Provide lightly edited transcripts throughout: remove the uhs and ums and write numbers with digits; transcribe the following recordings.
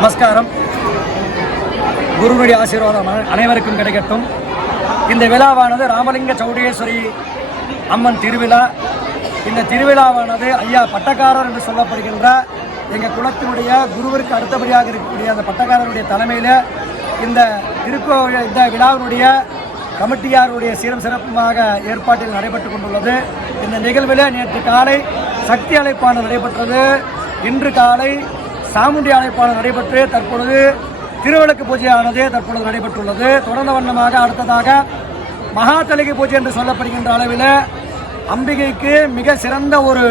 நமஸ்காரம். குருவுடைய ஆசீர்வாதம் அனைவருக்கும் கிடைக்கட்டும். இந்த விழாவானது ராமலிங்க சௌடேஸ்வரி அம்மன் திருவிழா. இந்த திருவிழாவானது ஐயா பட்டக்காரர் என்று சொல்லப்படுகின்ற எங்கள் குலத்தினுடைய குருவிற்கு அடுத்தபடியாக இருக்கக்கூடிய அந்த பட்டக்காரருடைய தலைமையில் இந்த இந்த விழாவினுடைய கமிட்டியாருடைய சீரம் சிறப்புமாக ஏற்பாட்டில் நடைபெற்று கொண்டுள்ளது. இந்த நிகழ்வில் நேற்று காலை சக்தி அழைப்பானது நடைபெற்றது. இன்று காலை சாமுண்டி அழைப்பானது நடைபெற்று தற்பொழுது திருவிளக்கு பூஜையானது தற்பொழுது நடைபெற்றுள்ளது. தொடர்ந்த வண்ணமாக அடுத்ததாக மகாதலிகை பூஜை என்று சொல்லப்படுகின்ற அளவில் அம்பிகைக்கு மிக சிறந்த ஒரு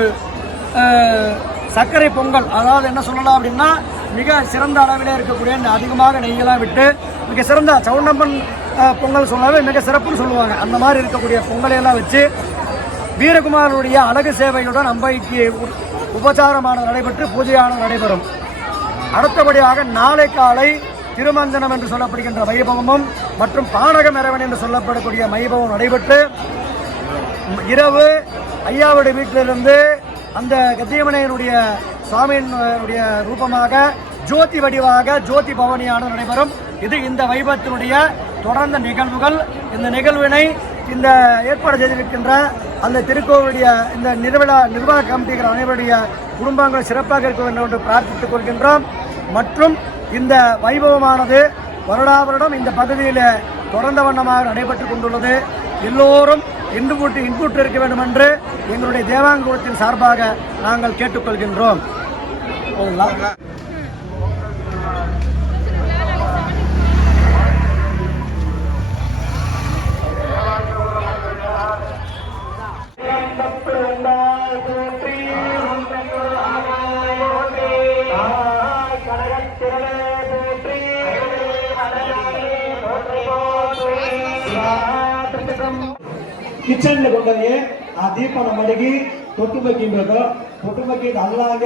சர்க்கரை பொங்கல், அதாவது என்ன சொல்லலாம் அப்படின்னா மிக சிறந்த அளவில் இருக்கக்கூடிய இந்த அதிகமாக நெய்யெல்லாம் விட்டு மிக சிறந்த சவுண்டம்மன் பொங்கல் சொன்னாவே மிக சிறப்புன்னு சொல்லுவாங்க. அந்த மாதிரி இருக்கக்கூடிய பொங்கலையெல்லாம் வச்சு வீரகுமாரனுடைய அழகு சேவையுடன் அம்பிகைக்கு உபச்சாரமானது நடைபெற்று பூஜையானது நடைபெறும். அடுத்தபடியாக நாளை காலை திருமஞ்சனம் என்று சொல்லப்படுகின்ற வைபவமும் மற்றும் பானக மெரவன் என்று சொல்லப்படக்கூடிய வைபவம் நடைபெற்று இரவு ஐயாவுடைய வீட்டிலிருந்து அந்த கத்தியமனையனுடைய சுவாமியினுடைய ரூபமாக ஜோதி வடிவாக ஜோதி பவனியானது நடைபெறும். இது இந்த வைபவத்தினுடைய தொடர்ந்த நிகழ்வுகள். இந்த நிகழ்வினை இந்த ஏற்பாடு செய்திருக்கின்ற அந்த திருக்கோவிலுடைய இந்த நிர்வாக கமிட்டிகள் அனைவருடைய குடும்பங்கள் சிறப்பாக இருக்க வேண்டும் என்று பிரார்த்தித்துக் கொள்கின்றோம். மற்றும் இந்த வைபவமானது வருடாவருடம் இந்த பகுதியில் தொடர்ந்த வண்ணமாக நடைபெற்றுக் கொண்டுள்ளது. எல்லோரும் இன்புற்று இருக்க வேண்டும் என்று எங்களுடைய தேவாங்குலத்தின் சார்பாக நாங்கள் கேட்டுக்கொள்கின்றோம். ಕಿಚನ್ ಕೊಂಡರೆ ಆ ದೀಪನ ಮಡಗಿ ತೊಟ್ಟು ಬೇಕಿಬೇಕು. ತೊಟ್ಟು ಬೇಕಿದ್ದ ಅಲ್ಲಾಗ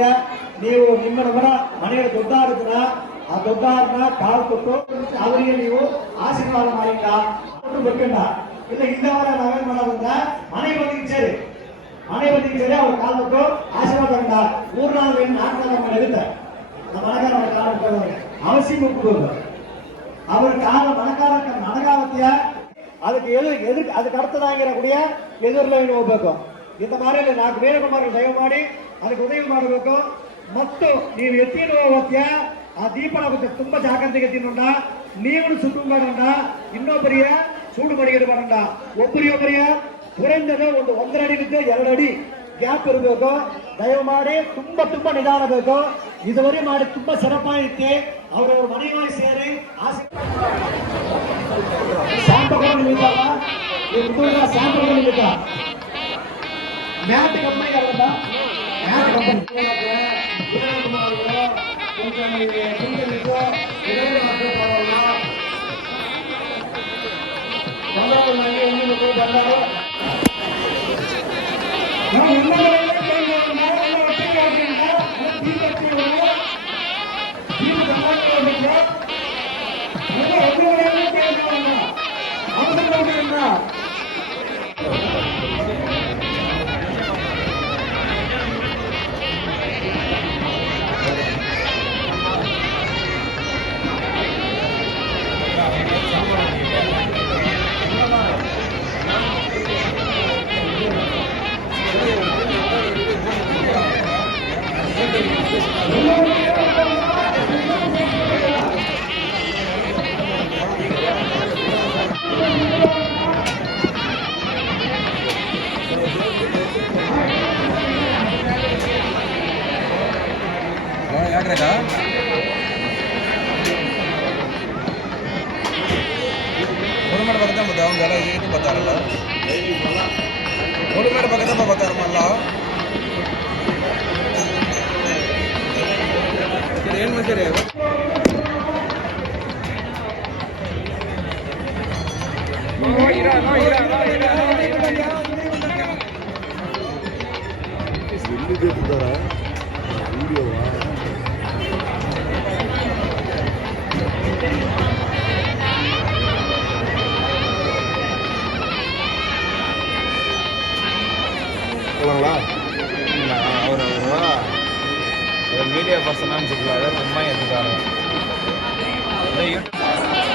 ನೀವು ನಿಮ್ಮ ನಮ್ಮನ ಮನೆಯ ದೊಡ್ಡಾರದನ್ನ ಆ ದೊಡ್ಡಾರನ್ನ ಕಾಲು ಕೊಟ್ಟು ಅವರಿಗೆ ನೀವು ಆಶೀರ್ವಾದ ಮಾಡಿಲ್ಲ ಕೊಟ್ಟು ಬೇಕಂಡ ಇಲ್ಲ. ಇಂದವರ ನಾವೇನ್ ಮಾಡೋದಂದ್ರ ಮನೆ ಬಂದಿಗೆ ಸೇರಿ ಅವ್ರ ಕಾಲು ಕೊಟ್ಟು ಆಶೀರ್ವಾದ ಕಂಡ 3-4 ನಾಟಕ ಇರುತ್ತೆ. ನಮ್ಮ ಮನೆಗಾರ ಕಾಲು ಕೊಟ್ಟವ್ರೆ ಅವಶ್ಯ ಮುಟ್ಬೋದು ಅವ್ರ ಕಾಲ ಮಣಕಾರಕ್ಕೆ ಮಣಗಾವತಿಯ ಅದಕ್ಕೆ ಅರ್ಥದಾಗಿರக்கூடிய ಎದುರ್ಲೈನ್ ಹೋಗ್ಬೇಕು. ಇಂಥ ಮಾರಲ್ಲಿ 4 ವೀರಕುಮಾರರು ದಯ ಮಾಡಿ ಅದಕ್ಕೆ ಉದಯ ಮಾಡಬೇಕು. ಮತ್ತು ನೀವು ಎತ್ತಿನ ಹೋಗ್ತೀಯ ಆ ದೀಪನ ಬಗ್ಗೆ ತುಂಬಾ ಜಾಗ್ರತೆಗೆ ತಿನ್ನೋಣ. ನೀವು ಸುಟ್ಟು ಮಾಡೋಣ, ಇನ್ನೊಬ್ಬರಿಯ ಸೂಡು ಮಡಿಗಿಡಬೇಡ. ಒಬ್ಬರಿಗೊಬ್ಬರಿಯ ಕುறைந்தது ಒಂದು 1 ಅಡಿಗಿದ್ದು 2 ಅಡಿ ಗ್ಯಾಪ್ ಇರಬೇಕು. ದಯಮಾಡಿ ತುಂಬಾ ನಿಧಾನ ಬೇಕು. ಇದುವರೆ ಮಾಡಿ ತುಂಬಾ ಸಿರಪಾಯಿತ್ತೆ. ಅವರವ್ರ ಮನೆಯೊಳಗೆ ಸೇರಿ ಶಾಂಪಗಳು ನಿಮಿತ್ತಲ್ಲ ಶಾಂಪಗಳು ನಿಮಿತ್ತ ಮ್ಯಾಟ್ ಕಂಪನಿ ಅಲ್ಲ ಮ್ಯಾಟ್ ಕಂಪನಿ ஒரு பக்கத்தை பார்த்தா அவங்க எல்லாம் இது பார்த்தாரಲ್ಲ ஒரு மேட பக்கத்தை பார்த்தாரமல்ல ಏನು ಮಾಡ್ತೀರಿ மீடியா பர்சனாக Lumayan juga. Ada YouTube.